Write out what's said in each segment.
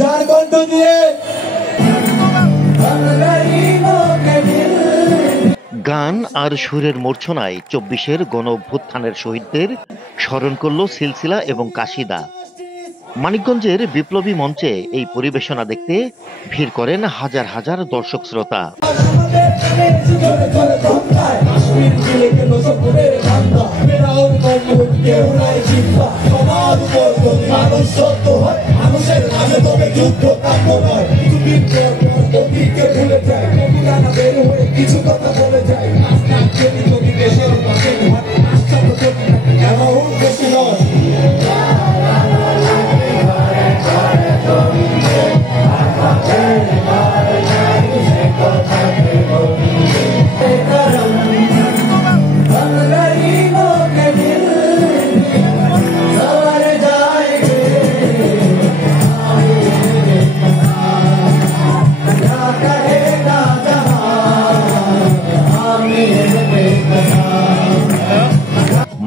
যার কণ্ঠ দিয়ে গান আর সুরের মূর্ছনায় ২৪-এর গণ অভ্যুত্থানের শহীদদের স্মরণ করল সিলসিলা এবং কাশিদা। মানিকগঞ্জের বিপ্লবী মঞ্চে এই পরিবেশনা দেখতে ভিড় করেন হাজার হাজার দর্শক শ্রোতা। কিছু কথা বলে যায়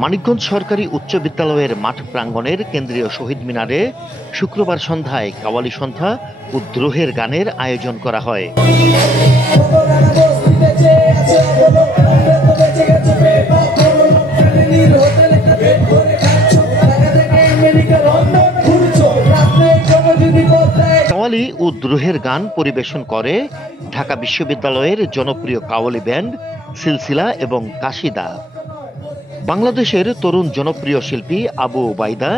মানিকগঞ্জ সরকারি উচ্চ বিদ্যালয়ের মাঠ প্রাঙ্গণের কেন্দ্রীয় শহীদ মিনারে শুক্রবার সন্ধ্যায় কাওয়ালি সন্ধ্যা ও দ্রোহের গানের আয়োজন করা হয়। কাওয়ালি ও দ্রোহের গান পরিবেশন করে ঢাকা বিশ্ববিদ্যালয়ের জনপ্রিয় কাওয়ালি ব্যান্ড সিলসিলা এবং কাশিদা। বাংলাদেশের তরুণ জনপ্রিয় শিল্পী আবু ওবায়দা,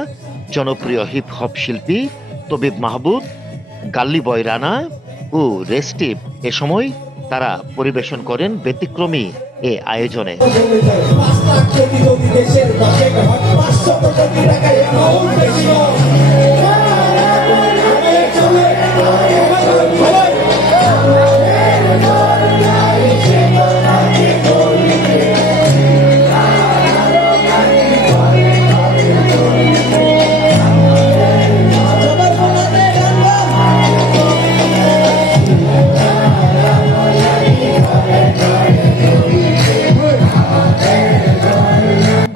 জনপ্রিয় হিপ হপ শিল্পী তবিব মাহবুব, গাল্লি বয় রানা ও রেস্টিভ এ সময় তারা পরিবেশন করেন ব্যতিক্রমী এ আয়োজনে।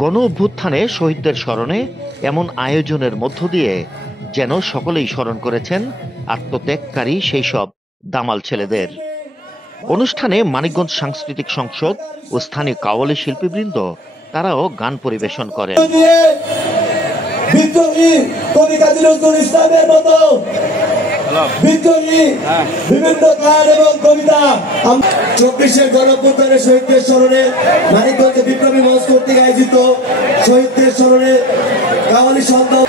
গণ অভ্যুত্থানে শহীদদের স্মরণে এমন আয়োজনের মধ্য দিয়ে যেন সকলেই স্মরণ করেছেন আত্মত্যাগকারী সেই সব দামাল ছেলেদের। অনুষ্ঠানে মানিকগঞ্জ সাংস্কৃতিক সংসদ ও স্থানীয় কাওয়ালি শিল্পীবৃন্দ তারাও গান পরিবেশন করেন। বিভিন্ন গান এবং কবিতা ২৪-এর গণ অভ্যুত্থানের শহীদদের স্মরণে মানিকগঞ্জে বিপ্লবী মঞ্চ কর্তৃক আয়োজিত শহীদদের স্মরণে কাওয়ালি সন্ধ্যা।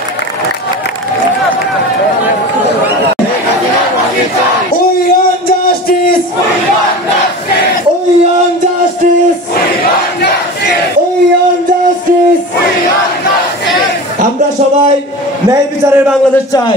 আমরা সবাই ন্যায় বিচারের বাংলাদেশ চাই।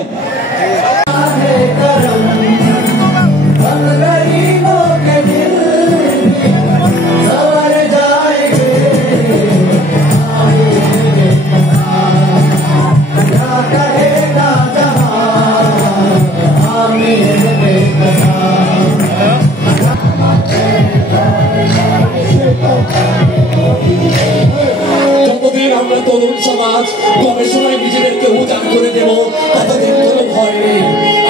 আমরা তরুণ সমাজ গবেষণায় নিজেদেরকে উজান করে দেব, ততদিন কোনো ভয় নেই।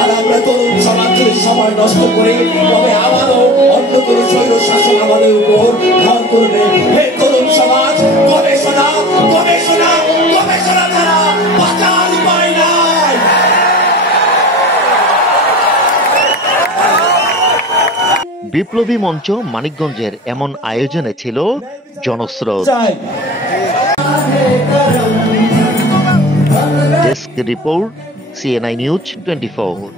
আর আমরা তরুণ সমাজ যদি সময় নষ্ট করি তবে আবারও অন্য কোনো স্বৈর শাসন আমাদের উপর ঘর করবে। এই তরুণ সমাজ গবেষণা গবেষণা গবেষণা ছাড়া বাঁচার উপায় নাই। বিপ্লবী মঞ্চ মানিকগঞ্জের এমন আয়োজনে ছিল জনস্রোত। Desk report, CNI news 24।